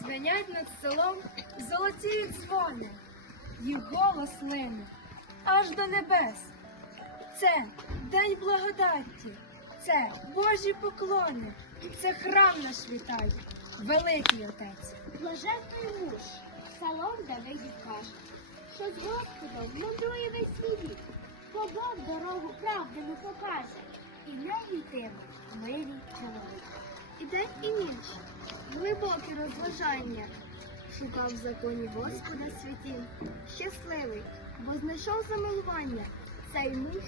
Звенять над селом золоті дзвони, їх голос лине аж до небес. Це день благодаті, це Божі поклони, це храм наш вітає, великий отець. Блаженний муж, псалом Давидів каже, що з Господом мандрує весь свій вік, бо Бог дорогу правдину покаже, і не йтиме милі чоловік. І день і ніч, глибокі розважання, шукав в законі Господа святім, щасливий, бо знайшов замилування, цей муж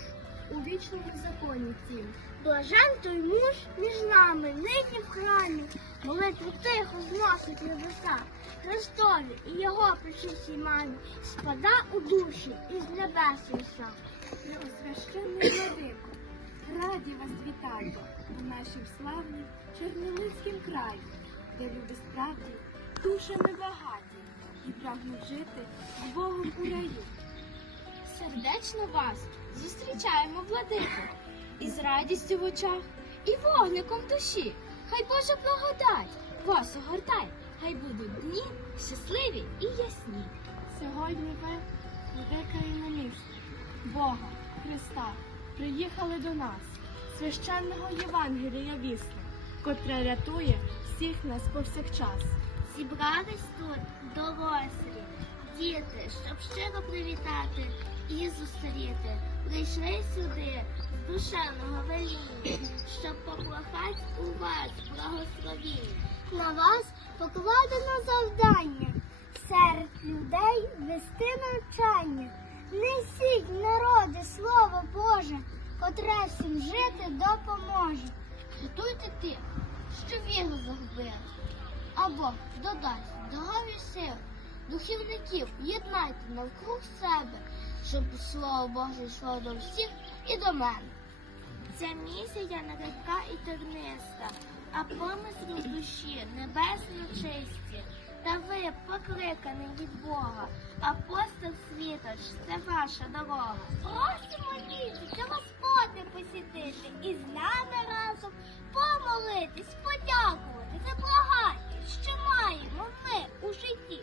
у вічному законі тім. Блажен той муж між нами, нині в храмі, молитву тихо зносить небеса, Христові і його причистій мамі, спада у душі із небес віса. Преосвященний владико, раді вас вітаю у нашім славнім Чернолицькім краї, де люди справді душами багаті і прагнуть жити з Богом у раю. Сердечно вас зустрічаємо, владико, із радістю в очах і вогником душі. Хай Божа благодать вас огортай, хай будуть дні щасливі і ясні. Сьогодні ви, владика і намісник, Бога, Христа, приїхали до нас, священного Євангелія вісни, котре рятує всіх нас повсякчас. Зібрались тут дорослі, діти, щоб щиро привітати і зустріти. Прийшли сюди з душевного веління, щоб поклахать у вас благословіння. На вас покладено завдання серед людей вести навчання. Несіть народи слово Боже, котре всім жити допоможе. Готуйте тих, що віру загубили або додасть дорогі сили. Духівників єднайте навкруг себе, щоб слово Боже йшло до всіх і до мене. Ця місія не легка і терниста, а помисли душі небесно чисті. Та ви покликані від Бога, апостол світоч, це ваша дорога. Просимо місяця Господи посітити і з нами разом помолитись, подякувати, заблагати, що маємо ми у житті.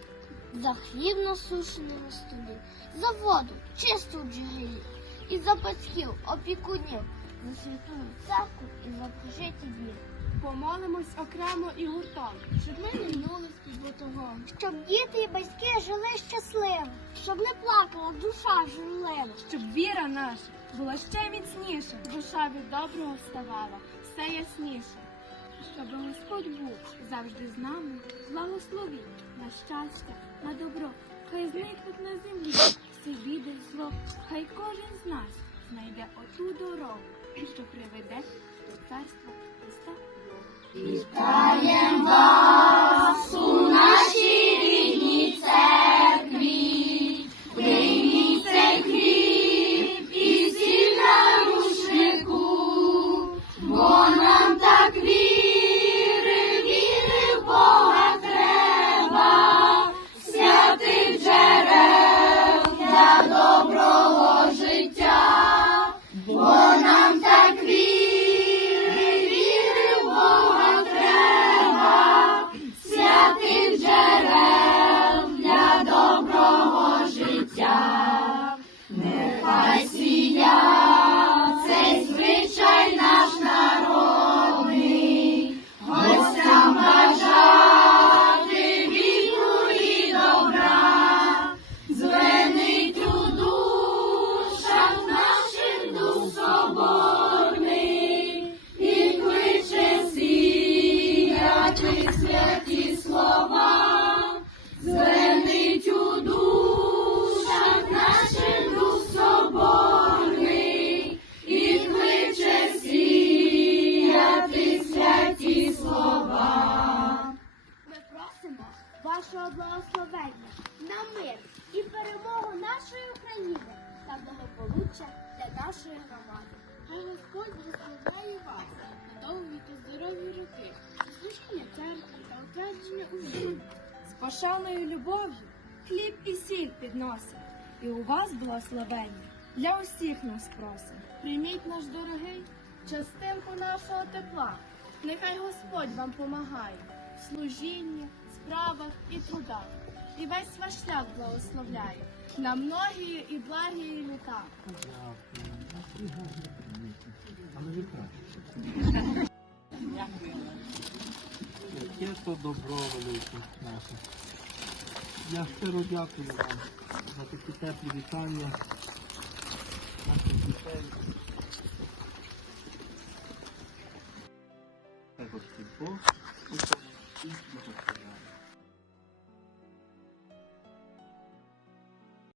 За хліб насушений на столі, за воду чисту джерелі, і за батьків, опікунів, за святу церкву і за прожиті дні. Помолимось окремо і гуртом, щоб ми не минулись під батогом. Щоб діти і батьки жили щасливо, щоб не плакала душа журлива. щоб віра наша була ще міцніша, душа від доброго вставала, все ясніше. Щоб Господь був завжди з нами, благословить на щастя, на добро, хай зникнуть на землі всі біди зло, хай кожен з нас знайде оту дорогу, що приведе до царства Христа Бога. Ми вашого благословення на мир і перемогу нашої України та благополуччя для нашої громади. Хай Господь благословляє вас на довгі та здорові роки, служіння церкви та утвердження у вірі. З пошаною любов'ю хліб і сіль підносить, і у вас благословення для усіх нас просить. Прийміть наш дорогий частинку нашого тепла. Нехай Господь вам помагає служінні, справах і трудах, І весь ваш шлях благословляє. на многие и благие літа. Яке то добро велике наше. Я щиро дякую вам за такі теплі вітання наших дітей. Господь Бог.